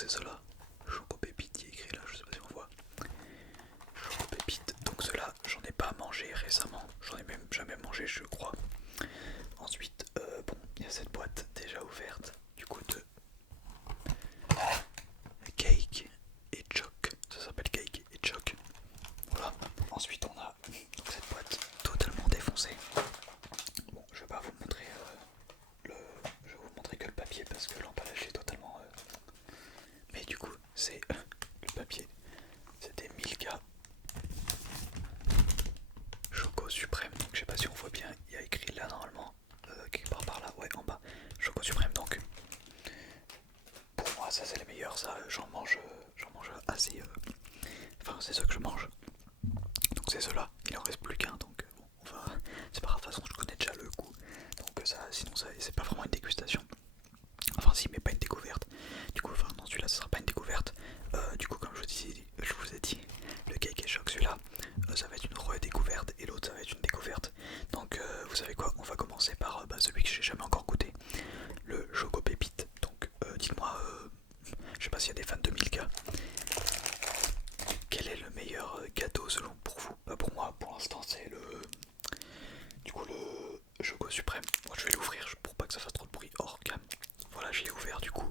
c'est cela. Choco pépite qui est écrit là, je sais pas si on voit. Choco pépite, donc cela j'en ai pas mangé récemment, j'en ai même jamais mangé je crois. Ensuite, bon, il y a cette boîte déjà ouverte, du coup de cake et choc, ça s'appelle cake et choc. Voilà, ensuite on a donc cette boîte totalement défoncée. Bon, je vais pas vous montrer je vais vous montrer que le papier parce que l'emballage est totalement mais du coup c'est le papier, c'était Milka Choco Suprême, donc je sais pas si on voit bien, il y a écrit là normalement, quelque part par là, ouais en bas, Choco Suprême. Donc pour moi ça c'est les meilleurs, ça j'en mange assez, enfin c'est ce que je mange, donc c'est cela, il en reste plus qu'un, donc bon, c'est pas grave, de toute façon je connais déjà le goût, donc ça, sinon ça c'est pas vraiment une dégustation, enfin si mais pas une découverte, du coup enfin non celui-là ça sera pas une découverte, du coup comme je vous ai dit, le cake et choc celui-là, ça va être une redécouverte et l'autre ça va être une découverte, donc vous savez quoi, on va commencer par celui que j'ai jamais encore goûté, le choco pépite. Donc dites-moi, je sais pas s'il y a des fans de Milka, quel est le meilleur gâteau selon pour vous? Bah pour moi pour l'instant c'est le choco suprême. Moi je vais l'ouvrir pour pas que ça fasse trop de bruit hors cam. Voilà, je l'ai ouvert du coup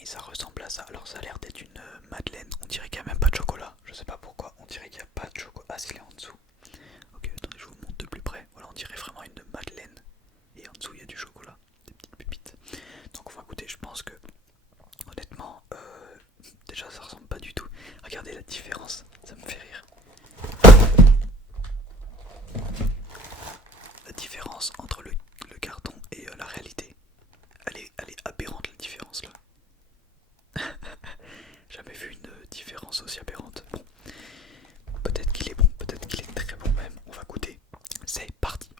et ça ressemble à ça. Alors ça a l'air d'être une madeleine, on dirait qu'il n'y a même pas de chocolat, je sais pas pourquoi, on dirait qu'il n'y a pas de chocolat. Ah s'il est en dessous. Ok, attendez, je vous montre de plus près. Voilà, on dirait vraiment une madeleine et en dessous il y a du chocolat, des petites pépites. Donc on va goûter, je pense que honnêtement, déjà ça ressemble pas du tout. Regardez la différence, ça me fait rire. La différence entre le carton et la réalité, elle est aberrante la différence là. Jamais vu une différence aussi aberrante. Bon, peut-être qu'il est bon, peut-être qu'il est très bon même. On va goûter. C'est parti.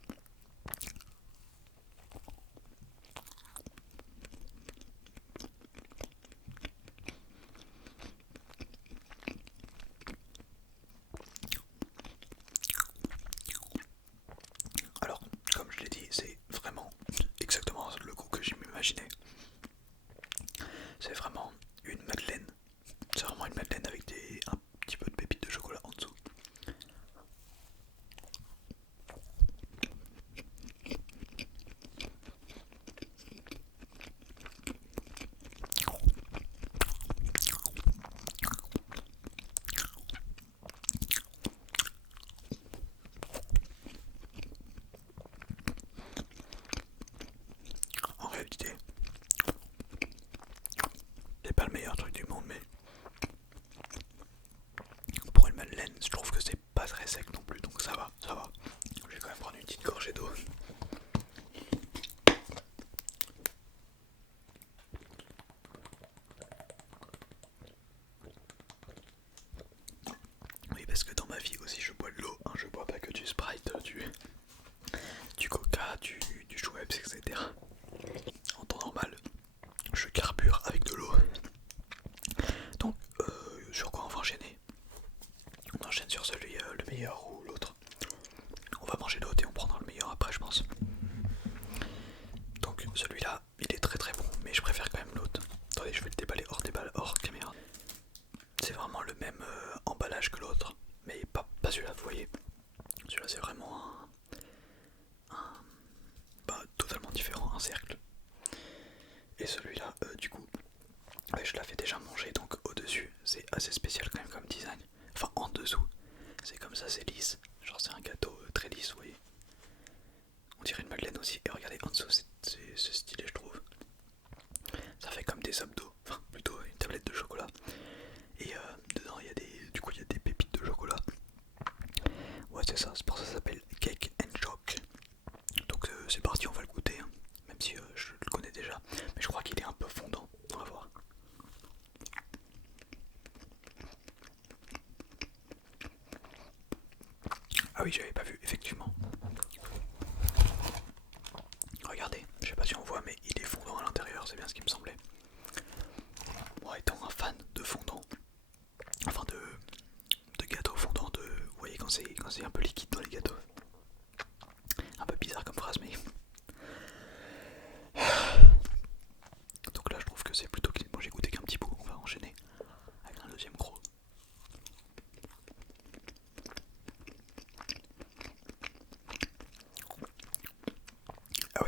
Alors, comme je l'ai dit, c'est vraiment exactement le goût que j'ai m'imaginais. C'est vraiment une madeleine. C'est vraiment une madeleine avec un petit peu de pépites de chocolat en dessous. En réalité, c'est pas le meilleur truc du monde, mais pour une madeleine, je trouve que c'est pas très sec non plus, donc ça va, ça va. Je vais quand même prendre une petite gorgée d'eau. Oui, parce que dans ma vie aussi, je bois de l'eau, hein, je bois pas que du Sprite, du coca, du Schweppes, etc. En temps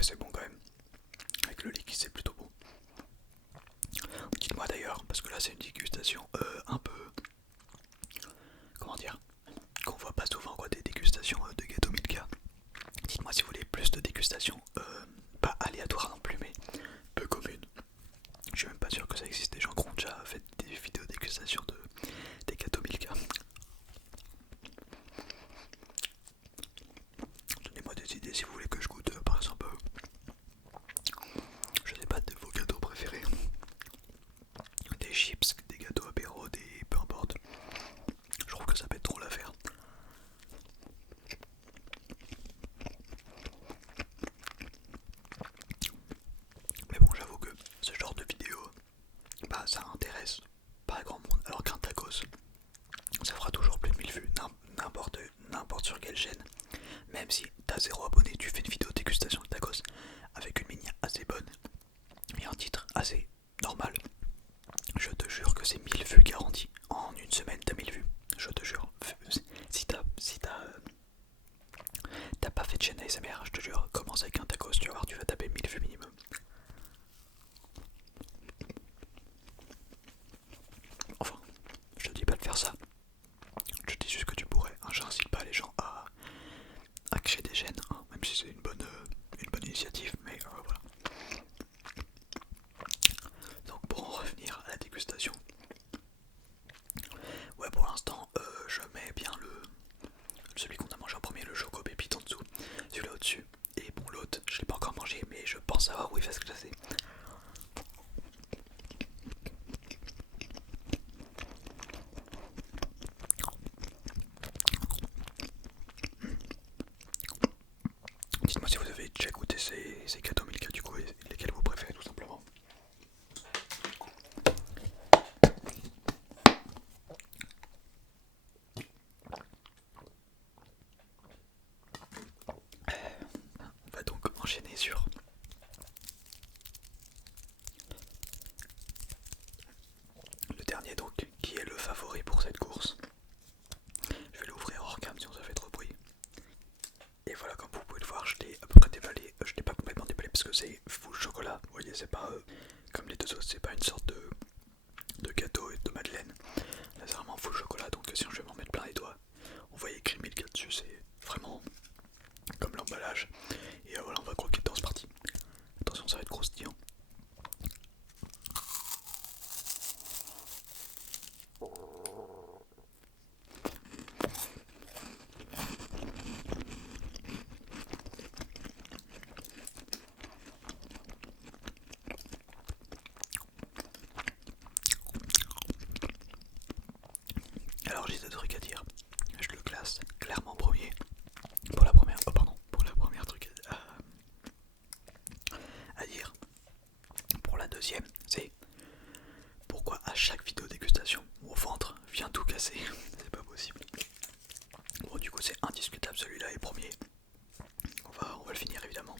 c'est bon quand même. Avec le liquide c'est plutôt bon. Dites-moi d'ailleurs, parce que là c'est une dégustation un peu... Comment dire, qu'on voit pas souvent quoi, des dégustations de gâteaux Milka. Dites-moi si vous voulez plus de dégustations, pas aléatoires non plus, mais peu communes. Je suis même pas sûr que ça existe des gens qui ont déjà fait des vidéos de dégustation des gâteaux Milka. Donnez-moi des idées si vous voulez que je goûte par exemple, je sais pas, de vos gâteaux préférés. Des chips, des gâteaux apéro, des... peu importe. Je trouve que ça peut être drôle à faire. Mais bon, j'avoue que ce genre de vidéo, bah ça intéresse pas grand monde. Alors qu'un tacos, ça fera toujours plus de 1000 vues, n'importe sur quelle chaîne. Même si t'as 0 abonné, tu fais une vidéo de dégustation de tacos avec une minière assez bonne et un titre assez normal. Je te jure que c'est 1000 vues garanties. En une semaine, t'as 1000 vues. Je te jure. Si t'as pas fait de chaîne ASMR, je te jure, commence avec un tacos, tu vas voir, tu vas taper 1000 vues minimum. Enfin, je te dis pas de faire ça. Je te dis juste que tu pourrais. Hein, j'incite pas les gens à créer des chaînes, hein, même si c'est une bonne initiative, mais voilà. Donc pour en revenir à la dégustation, ouais, pour l'instant, je mets bien celui qu'on a mangé en premier, le choco pépite en dessous, celui-là au-dessus. Et bon, l'autre, je l'ai pas encore mangé, mais je pense savoir où il va se classer. Dites-moi si vous avez déjà goûté ces gâteaux Milka du coup, et lesquels vous préférez tout simplement. On va donc enchaîner sur le dernier donc, qui est le favori pour cette course. Je vais l'ouvrir hors cam sinon ça fait trop de bruit. Et voilà, comme vous pouvez le voir, je l'ai à peu près déballé. Je l'ai pas complètement déballé parce que c'est full chocolat. Vous voyez, c'est pas comme les deux autres, c'est pas une sorte de gâteau et de madeleine. Là c'est vraiment full chocolat, donc si je vais m'en mettre plein les doigts, on voit écrit Milka dessus, c'est vraiment comme l'emballage. Et voilà, on va croquer dedans, c'est parti. Attention, ça va être croustillant. Alors j'ai deux trucs à dire. Je le classe clairement premier. Pour la première, pour la première truc à dire. Pour la deuxième, c'est pourquoi à chaque vidéo dégustation, mon ventre vient tout casser. C'est pas possible. Bon, du coup c'est indiscutable, celui-là est premier. On va le finir évidemment.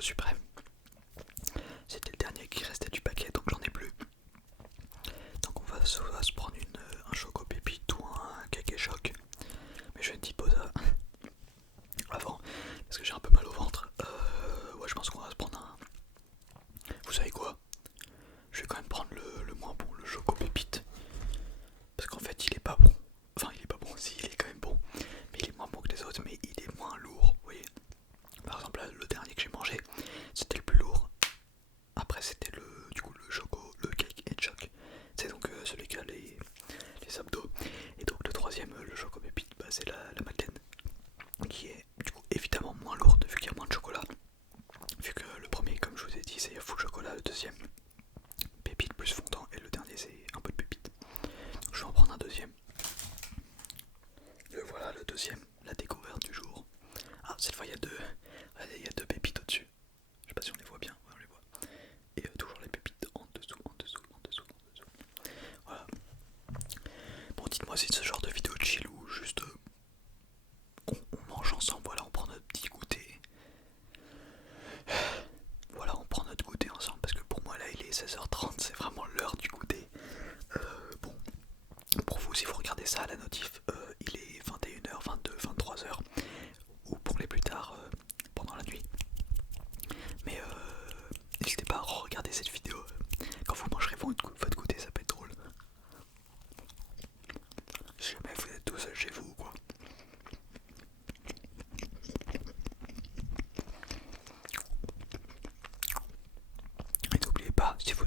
Choco Suprême. C'était le dernier qui restait du paquet, donc j'en ai plus. Donc on va soit se prendre un Choco Pépite ou un Cake Choc. Mais je ne dis pas ça avant, parce que j'ai un peu mal au ventre. Ouais, je pense qu'on va se prendre un... Vous savez quoi? Je vais quand même prendre le moins bon, le Choco Pépite. Parce qu'en fait il est pas bon. Enfin il est pas bon aussi, il est quand même bon. Mais il est moins bon que les autres, mais il est moins lourd, vous voyez. Par exemple là, le dernier que j'ai mangé, c'était le plus lourd. Après c'était du coup le Choco, le Cake et Choc. C'est donc celui qui a les abdos. Et donc le troisième, le Choco Pépite, bah, c'est la Madeleine. Qui est du coup évidemment moins lourde vu qu'il y a moins de chocolat. Vu que le premier, comme je vous ai dit, c'est full chocolat, le deuxième pépite plus fondant et le dernier c'est un peu de pépite. Donc je vais en prendre un deuxième. Le voilà, le deuxième, la découverte du jour. Ah, cette fois il y a deux pépites au-dessus. Je sais pas si on les voit bien, ouais, on les voit. Et toujours les pépites en dessous, en dessous, en dessous, en dessous. Voilà. Bon, dites-moi si c'est ce genre de vidéo de chill ou juste on mange ensemble, voilà, on prend notre petit goûter. Voilà, on prend notre goûter ensemble parce que pour moi là il est 16h30, c'est vraiment l'heure du goûter. Bon, pour vous si vous regardez ça à la notif, il est 21h, 22, 23h ou pour les plus tard pendant la nuit. Mais n'hésitez pas à regarder cette vidéo quand vous mangerez votre goûter, ça peut être drôle. Si jamais vous êtes tout seul chez vous ou quoi. Et n'oubliez pas, si vous